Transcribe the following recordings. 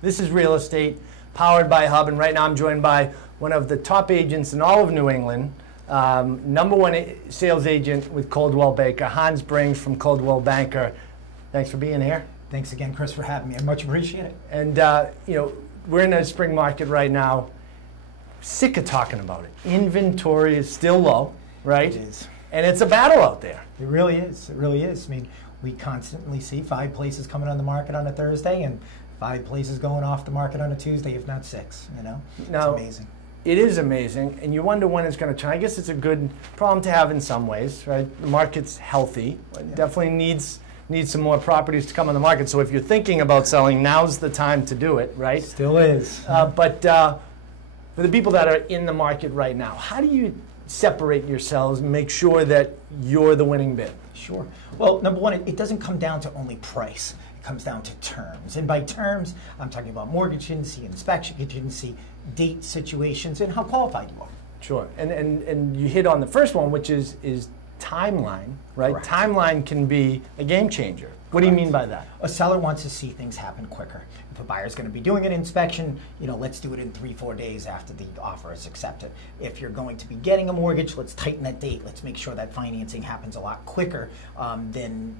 This is Real Estate, powered by Hub, and right now I'm joined by one of the top agents in all of New England, #1 sales agent with Coldwell Banker, Hans Brings from Coldwell Banker. Thanks for being here. Thanks again, Chris, for having me. I much appreciate it. And you know, we're in a spring market right now. Sick of talking about it. Inventory is still low, right? It is. And it's a battle out there. It really is. It really is. I mean, we constantly see 5 places coming on the market on a Thursday and 5 places going off the market on a Tuesday, if not 6, you know? Now, it's amazing. It is amazing, and you wonder when it's going to turn. I guess it's a good problem to have in some ways, right? The market's healthy. It definitely needs some more properties to come on the market. So if you're thinking about selling, now's the time to do it, right? Still is. But for the people that are in the market right now, how do you separate yourselves and make sure that you're the winning bid? Sure. Well, #1, it doesn't come down to only price. It comes down to terms. And by terms, I'm talking about mortgage contingency, inspection contingency, date situations, and how qualified you are. Sure. And you hit on the first one, which is timeline, right? Correct. Timeline can be a game changer. What do you mean by that? A seller wants to see things happen quicker. If a buyer's going to be doing an inspection, you know, let's do it in 3-4 days after the offer is accepted. If you're going to be getting a mortgage, let's tighten that date. Let's make sure that financing happens a lot quicker than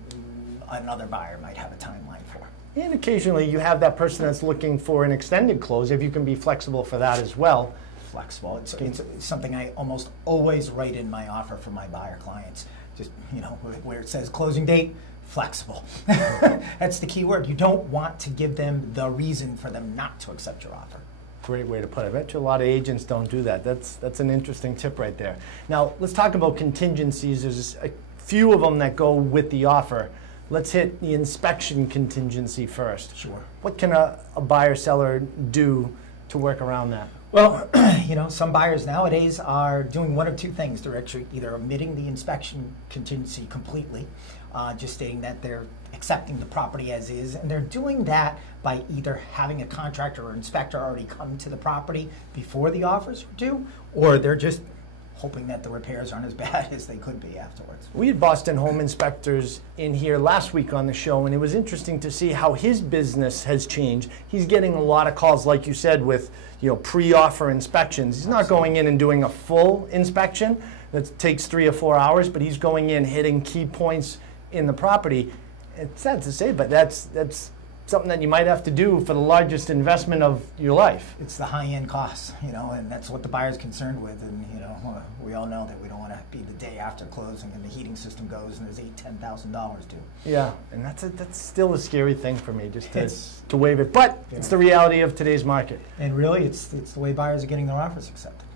another buyer might have a timeline for. And occasionally you have that person that's looking for an extended close, if you can be flexible for that as well. Flexible. It's something I almost always write in my offer for my buyer clients. Just, you know, where it says closing date, flexible. That's the key word. You don't want to give them the reason for them not to accept your offer. Great way to put it. I bet you a lot of agents don't do that. That's an interesting tip right there. Now, let's talk about contingencies. There's a few of them that go with the offer. Let's hit the inspection contingency first. Sure. What can a buyer-seller do to work around that? Well, you know, some buyers nowadays are doing one of 2 things. They're actually either omitting the inspection contingency completely, just stating that they're accepting the property as is, and they're doing that by either having a contractor or inspector already come to the property before the offers are due, or they're just hoping that the repairs aren't as bad as they could be afterwards. We had Boston Home Inspectors in here last week on the show, and it was interesting to see how his business has changed. He's getting a lot of calls, like you said, with pre-offer inspections. He's not going in and doing a full inspection that takes 3 or 4 hours, but he's going in, hitting key points in the property. It's sad to say, but that's something that you might have to do for the largest investment of your life. It's the high-end costs, you know, and that's what the buyer's concerned with. And you know, we all know that we don't want to be the day after closing and the heating system goes and there's $8,000–$10,000 due. Yeah, and that's still a scary thing for me, just to waive it. But it's the reality of today's market. And really, it's the way buyers are getting their offers accepted.